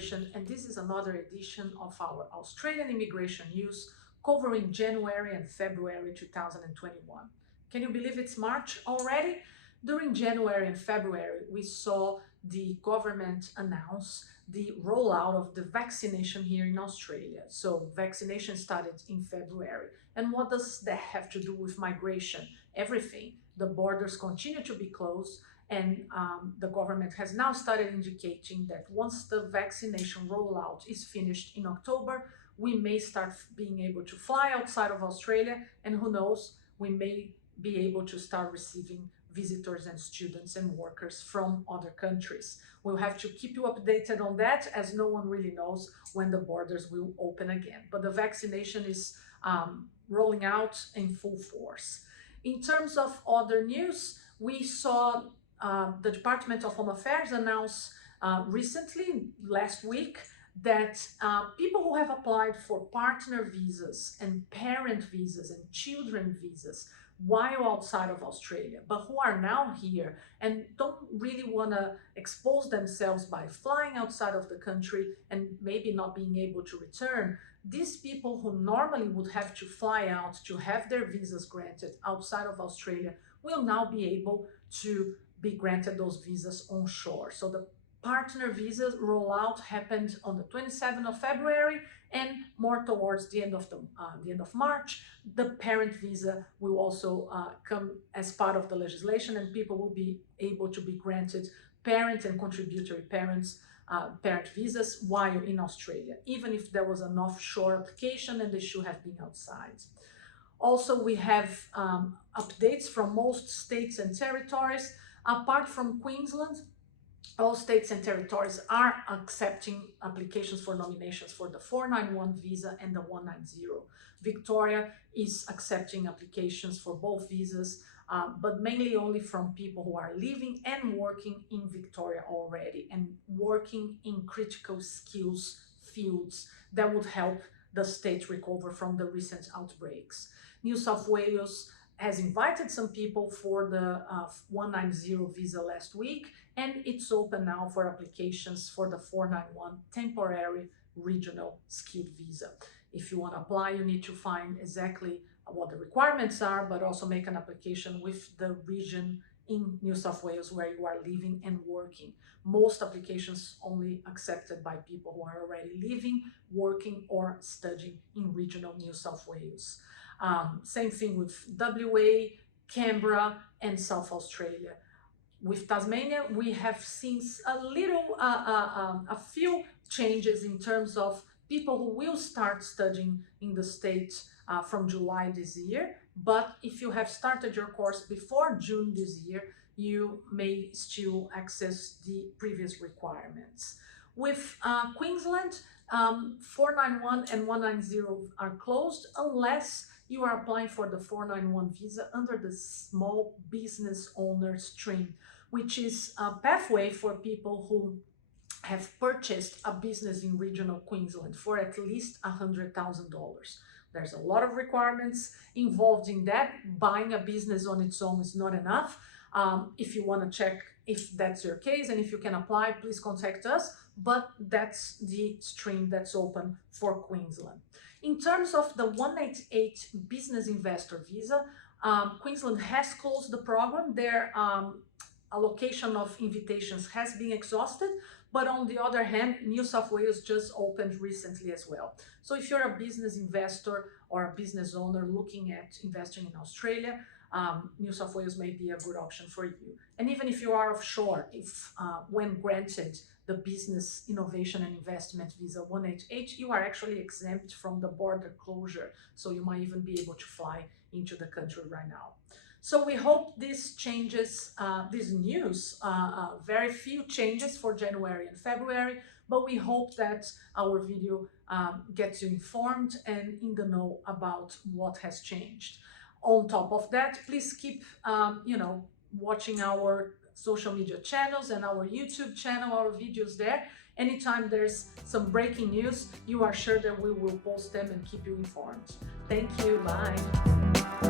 Immigration, and this is another edition of our Australian immigration news covering January and February 2021. Can you believe it's March already? During January and February, we saw the government announce the rollout of the vaccination here in Australia. So vaccination started in February. And what does that have to do with migration? Everything. The borders continue to be closed, and the government has now started indicating that once the vaccination rollout is finished in October, we may start being able to fly outside of Australia, and who knows, we may be able to start receiving visitors and students and workers from other countries. We'll have to keep you updated on that, as no one really knows when the borders will open again. But the vaccination is rolling out in full force. In terms of other news, we saw the Department of Home Affairs announce recently, last week, that people who have applied for partner visas and parent visas and children visas while outside of Australia, but who are now here and don't really want to expose themselves by flying outside of the country and maybe not being able to return, these people who normally would have to fly out to have their visas granted outside of Australia will now be able to be granted those visas onshore. So the partner visa rollout happened on the 27th of February, and more towards the end of March, the parent visa will also come as part of the legislation, and people will be able to be granted parent and contributory parent visas while in Australia, even if there was an offshore application and they should have been outside. Also, we have updates from most states and territories. Apart from Queensland, all states and territories are accepting applications for nominations for the 491 visa and the 190. Victoria is accepting applications for both visas, but mainly only from people who are living and working in Victoria already and working in critical skills fields that would help the state recover from the recent outbreaks. New South Wales has invited some people for the 190 visa last week, and it's open now for applications for the 491 temporary regional skilled visa. If you want to apply, you need to find exactly what the requirements are, but also make an application with the region in New South Wales where you are living and working. Most applications only accepted by people who are already living, working, or studying in regional New South Wales. Same thing with WA, Canberra, and South Australia. With Tasmania, we have seen a few changes in terms of people who will start studying in the state from July this year. But if you have started your course before June this year, you may still access the previous requirements. With Queensland, 491 and 190 are closed unless you are applying for the 491 visa under the small business owner stream, which is a pathway for people who have purchased a business in regional Queensland for at least $100,000. There's a lot of requirements involved in that. Buying a business on its own is not enough. If you want to check if that's your case and if you can apply, please contact us. But that's the stream that's open for Queensland. In terms of the 188 business investor visa, Queensland has closed the program. Their allocation of invitations has been exhausted, but on the other hand, New South Wales just opened recently as well. So if you're a business investor or a business owner looking at investing in Australia, New South Wales may be a good option for you. And even if you are offshore, if when granted the Business Innovation and Investment Visa 188, you are actually exempt from the border closure. So you might even be able to fly into the country right now. So we hope these changes, this news, very few changes for January and February, but we hope that our video gets you informed and in the know about what has changed. On top of that, please keep, watching our social media channels and our YouTube channel, our videos there. Anytime there's some breaking news, you are sure that we will post them and keep you informed. Thank you. Bye.